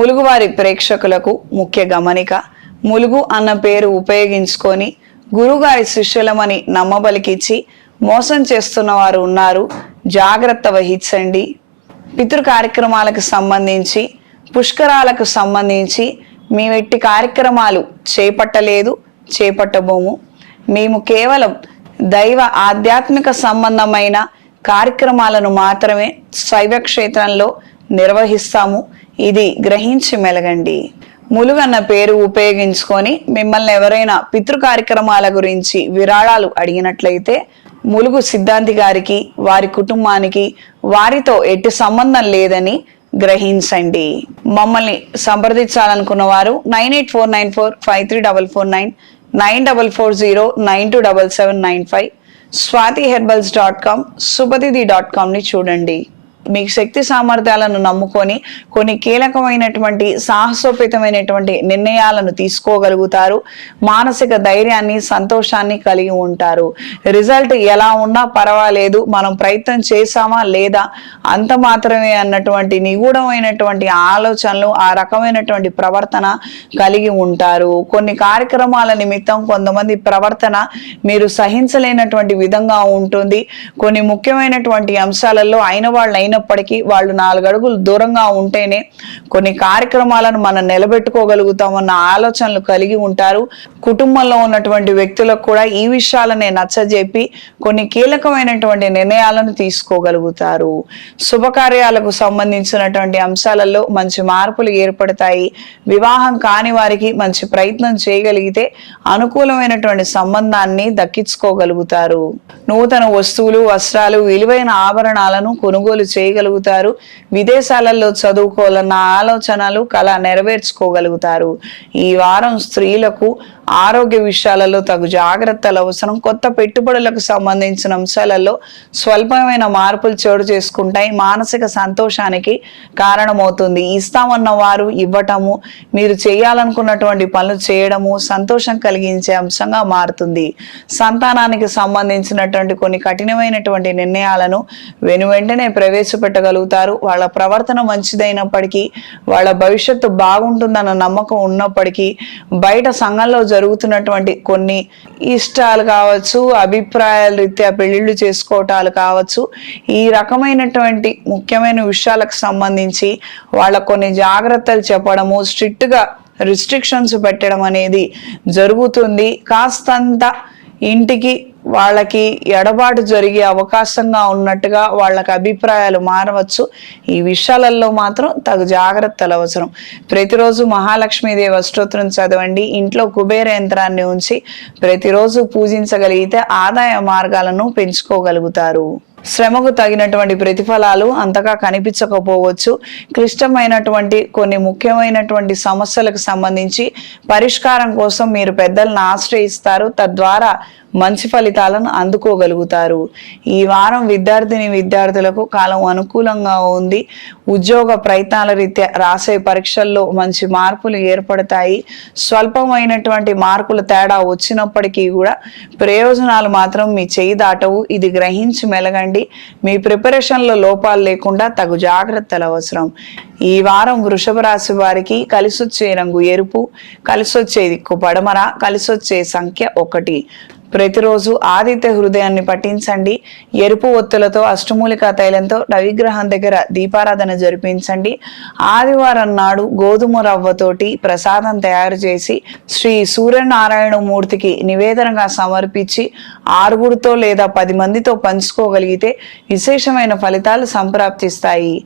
ములుగువారి ప్రేక్షకులకు ముఖ్య గమనిక ములుగు అన్న పేరు ఉపయోగించుకొని గురుగారి శిష్యులమని నమ్మబలికిచ్చి మోసం చేస్తున్న వారు ఉన్నారు. జాగ్రత్త వహించండి. పితృ కార్యక్రమాలకు సంబంధించి పుష్కరాలకు సంబంధించి మేము ఎట్టి కార్యక్రమాలు చేపట్టలేదు చేపట్టబోము. మేము కేవలం దైవ ఆధ్యాత్మిక సంబంధమైన కార్యక్రమాలను మాత్రమే శైవ క్షేత్రంలో నిర్వహిస్తాము. ఇది గ్రహించి మెలగండి. ములుగన్న పేరు ఉపయోగించుకొని మిమ్మల్ని ఎవరైనా పితృ కార్యక్రమాల గురించి విరాళాలు అడిగినట్లయితే ములుగు సిద్ధాంతి గారికి వారి కుటుంబానికి వారితో ఎట్టి సంబంధం లేదని గ్రహించండి. మమ్మల్ని సంప్రదించాలనుకున్న వారు nine eight four nine four five three double four nine nine double four zero nine two double seven nine five Swathi herbals dot com సుపతిది dot కామ్ని చూడండి. మీ శక్తి సామర్థ్యాలను నమ్ముకొని కొన్ని కీలకమైనటువంటి సాహసోపేతమైనటువంటి నిర్ణయాలను తీసుకోగలుగుతారు. మానసిక ధైర్యాన్ని సంతోషాన్ని కలిగి ఉంటారు. రిజల్ట్ ఎలా ఉన్నా పర్వాలేదు. మనం ప్రయత్నం చేశామా లేదా? అంత మాత్రమే అన్నటువంటి నిగూఢమైనటువంటి ఆలోచనలు ఆ రకమైనటువంటి ప్రవర్తన కలిగి ఉంటారు. కొన్ని కార్యక్రమాల నిమిత్తం కొంతమంది ప్రవర్తన మీరు సహించలేనటువంటి విధంగా ఉంటుంది. కొన్ని ముఖ్యమైనటువంటి అంశాలలో అయిన వాళ్ళు అయినప్పటికీ వాళ్ళు నాలుగు అడుగులు దూరంగా ఉంటేనే కొన్ని కార్యక్రమాలను మనం నిలబెట్టుకోగలుగుతామన్న ఆలోచనలు కలిగి ఉంటారు. కుటుంబంలో ఉన్నటువంటి వ్యక్తులకు కూడా ఈ విషయాలనే నచ్చజెప్పి కొన్ని కీలకమైనటువంటి నిర్ణయాలను తీసుకోగలుగుతారు. శుభకార్యాలకు సంబంధించినటువంటి అంశాలలో మంచి మార్పులు ఏర్పడతాయి. వివాహం కాని వారికి మంచి ప్రయత్నం చేయగలిగితే అనుకూలమైనటువంటి సంబంధాన్ని దక్కించుకోగలుగుతారు. నూతన వస్తువులు వస్త్రాలు విలువైన ఆభరణాలను కొనుగోలు చేయగలుగుతారు. విదేశాలలో చదువుకోవాలన్న ఆలోచనలు కళ నెరవేర్చుకోగలుగుతారు. ఈ వారం స్త్రీలకు ఆరోగ్య విషయాలలో తగు జాగ్రత్తలు అవసరం. కొత్త పెట్టుబడులకు సంబంధించిన అంశాలలో స్వల్పమైన మార్పులు చోటు చేసుకుంటాయి. మానసిక సంతోషానికి కారణమవుతుంది. ఇస్తామన్న వారు ఇవ్వటము మీరు చేయాలనుకున్నటువంటి పనులు చేయడము సంతోషం కలిగించే అంశంగా మారుతుంది. సంతానానికి సంబంధించినటువంటి కొన్ని కఠినమైనటువంటి నిర్ణయాలను వెను వెంటనే ప్రవేశపెట్టగలుగుతారు వాళ్ళ ప్రవర్తన మంచిదైనప్పటికీ వాళ్ళ భవిష్యత్తు బాగుంటుందన్న నమ్మకం ఉన్నప్పటికీ బయట సంఘంలో జరుగుతున్నటువంటి కొన్ని ఇష్టాలు కావచ్చు అభిప్రాయాల రీత్యా పెళ్ళిళ్ళు చేసుకోవటాలు కావచ్చు ఈ రకమైనటువంటి ముఖ్యమైన విషయాలకు సంబంధించి వాళ్ళ కొన్ని జాగ్రత్తలు చెప్పడము స్ట్రిక్ట్గా రిస్ట్రిక్షన్స్ పెట్టడం అనేది జరుగుతుంది. కాస్తంత ఇంటికి వాళ్ళకి ఎడబాటు జరిగే అవకాశంగా ఉన్నట్టుగా వాళ్ళకి అభిప్రాయాలు మారవచ్చు. ఈ విషయాలలో మాత్రం తగు జాగ్రత్తలు అవసరం. ప్రతిరోజు మహాలక్ష్మీదేవి అష్టోత్తరం చదవండి. ఇంట్లో కుబేర యంత్రాన్ని ఉంచి ప్రతిరోజు పూజించగలిగితే ఆదాయ మార్గాలను పెంచుకోగలుగుతారు. శ్రమకు తగినటువంటి ప్రతిఫలాలు అంతగా కనిపించకపోవచ్చు. క్లిష్టమైనటువంటి కొన్ని ముఖ్యమైనటువంటి సమస్యలకు సంబంధించి పరిష్కారం కోసం మీరు పెద్దలను ఆశ్రయిస్తారు. తద్వారా మంచి ఫలితాలను అందుకోగలుగుతారు. ఈ వారం విద్యార్థిని విద్యార్థులకు కాలం అనుకూలంగా ఉంది. ఉద్యోగ ప్రయత్నాల రీత్యా రాసే పరీక్షల్లో మంచి మార్పులు ఏర్పడతాయి. స్వల్పమైనటువంటి మార్కుల తేడా వచ్చినప్పటికీ కూడా ప్రయోజనాలు మాత్రం మీ చేయి దాటవు. ఇది గ్రహించి మెలగండి. మీ ప్రిపరేషన్లో లోపాలు లేకుండా తగు జాగ్రత్తలు అవసరం. ఈ వారం వృషభ రాశి వారికి కలిసొచ్చే రంగు ఎరుపు కలిసొచ్చే దిక్కు పడమర కలిసొచ్చే సంఖ్య ఒకటి. ప్రతిరోజు ఆదిత్య హృదయాన్ని పఠించండి. ఎరుపు ఒత్తులతో అష్టమూలికా తైలంతో రవిగ్రహం దగ్గర దీపారాధన జరిపించండి. ఆదివారం నాడు గోధుమ రవ్వతోటి ప్రసాదం తయారు చేసి శ్రీ సూర్యనారాయణ మూర్తికి నివేదనగా సమర్పించి ఆరుగురితో లేదా పది మందితో పంచుకోగలిగితే విశేషమైన ఫలితాలు సంప్రాప్తిస్తాయి.